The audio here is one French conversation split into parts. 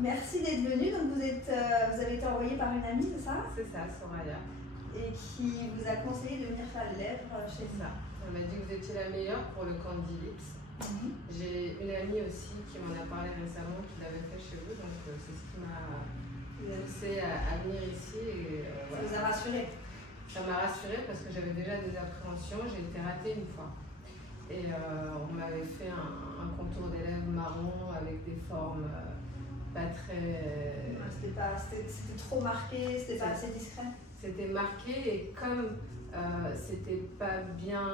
merci d'être venu. Donc vous avez été envoyé par une amie, c'est ça? C'est ça, Soraya. Et qui vous a conseillé de venir faire les lèvres chez ça. Elle m'a dit que vous étiez la meilleure pour le Candy Lips. J'ai une amie aussi qui m'en a parlé récemment, qui l'avait fait chez vous, donc c'est ce qui m'a poussée à venir ici. Et, ça vous a rassuré? Ça m'a rassurée parce que j'avais déjà des appréhensions, j'ai été ratée une fois. Et on m'avait fait un contour des lèvres marron avec des formes pas très... C'était trop marqué, c'était pas assez discret? C'était marqué et comme c'était pas bien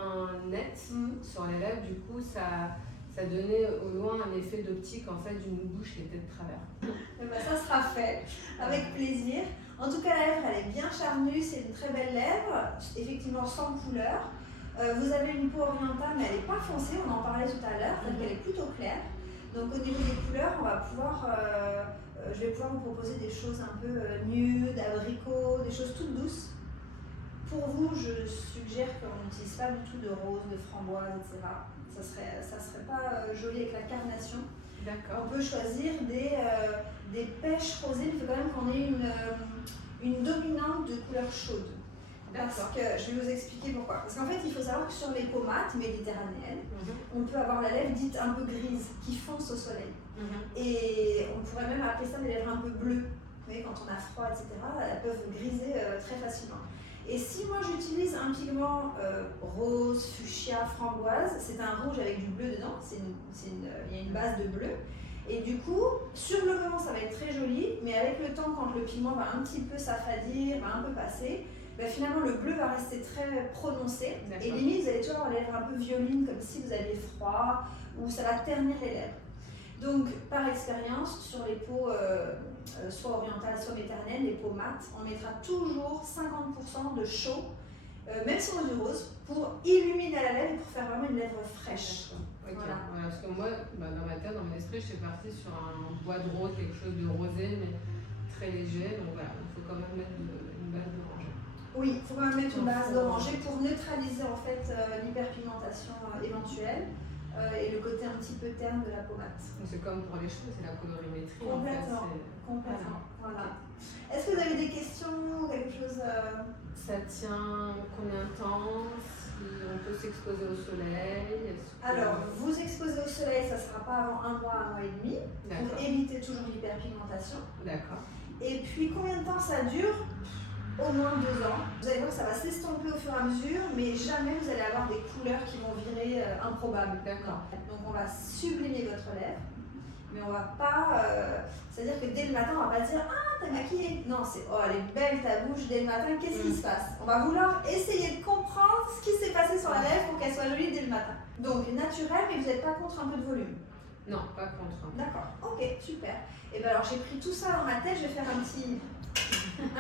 net sur les lèvres, du coup ça donnait au loin un effet d'optique en fait d'une bouche qui était de travers. Et ben, ça sera fait, avec plaisir. En tout cas, la lèvre elle est bien charnue, c'est une très belle lèvre, effectivement sans couleur. Vous avez une peau orientale mais elle n'est pas foncée, on en parlait tout à l'heure, elle est plutôt claire. Donc au niveau des couleurs, on va pouvoir, je vais pouvoir vous proposer des choses un peu nudes, abricots, des choses toutes douces. Pour vous, je suggère qu'on n'utilise pas du tout de rose, de framboise, etc. Ça serait pas joli avec la carnation. D'accord. On peut choisir des pêches rosées, mais il faut quand même qu'on ait une dominante de couleur chaude. Parce que je vais vous expliquer pourquoi. Parce qu'en fait, il faut savoir que sur les peaux mates méditerranéennes, on peut avoir la lèvre dite un peu grise, qui fonce au soleil. Et on pourrait même appeler ça des lèvres un peu bleues. Vous voyez, quand on a froid, etc., elles peuvent griser très facilement. Et si moi j'utilise un pigment rose, fuchsia, framboise, c'est un rouge avec du bleu dedans, il y a une base de bleu. Et du coup, sur le moment, ça va être très joli, mais avec le temps, quand le pigment va un petit peu s'affadir, va un peu passer, ben finalement le bleu va rester très prononcé. Et limite, vous allez toujours avoir les lèvres un peu violines, comme si vous aviez froid, ou ça va ternir les lèvres. Donc, par expérience, sur les peaux soit orientales, soit méditerranéennes, les peaux mates, on mettra toujours 50% de chaud, même si on a du rose, pour illuminer la lèvre et pour faire vraiment une lèvre fraîche. Voilà. Parce que moi, dans ma tête, dans mon esprit, je suis partie sur un bois de rose, quelque chose de rosé, mais très léger. Donc voilà, il faut quand même mettre une base d'oranger. Oui, il faut quand même mettre une base d'oranger pour neutraliser en fait l'hyperpigmentation éventuelle. Et le côté un petit peu terne de la pommade. C'est comme pour les cheveux, c'est la colorimétrie. Complètement, en fait, complètement. Voilà. Est-ce que vous avez des questions, quelque chose Ça tient combien de temps? On peut s'exposer au soleil? Alors, vous exposer au soleil, ça ne sera pas avant un mois et demi, pour éviter toujours l'hyperpigmentation. D'accord. Et puis, combien de temps ça dure? Au moins 2 ans. Vous allez voir que ça va s'estomper au fur et à mesure, mais jamais vous allez avoir des couleurs qui vont virer improbables. D'accord. Donc on va sublimer votre lèvre, mais on va pas... c'est-à-dire que dès le matin, on va pas dire « Ah, t'es maquillée !» Non, c'est « Oh, elle est belle ta bouche dès le matin, qu'est-ce qui se passe ?» On va vouloir essayer de comprendre ce qui s'est passé sur la lèvre pour qu'elle soit jolie dès le matin. Donc naturel, mais vous n'êtes pas contre un peu de volume? Non, pas contre. D'accord, ok, super. Et bien alors j'ai pris tout ça dans ma tête, je vais faire un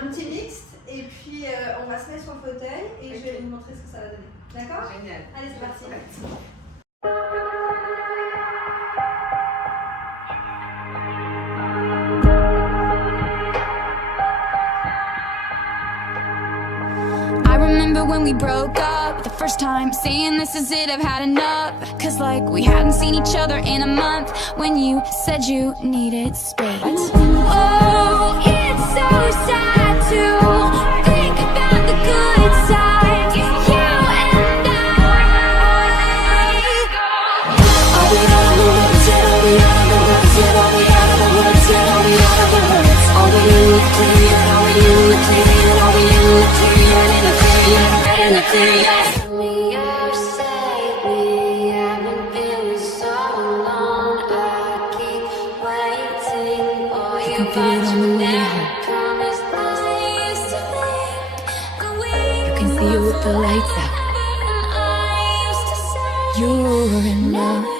petit mixte. Et puis on va se mettre sur le fauteuil et je vais vous montrer ce que ça va donner. D'accord? Génial. Allez, c'est parti. I remember when we broke up the first time, saying this is it, I've had enough. Cause like we hadn't seen each other in a month, when you said you needed space. Oh, it's so sad to think about the good times, you and I. Are we out of the woods yet? Are we out of the woods yet? Are we out of the woods yet? Are we out of the woods? Are we in the clear yet? Are we in the clear yet? Are we in the clear yet? In the clear yet? In the clear yet? We are safe, we haven't been so long. I keep waiting for you, but you never promised us. I used to think you can see it with the lights out. You're in love.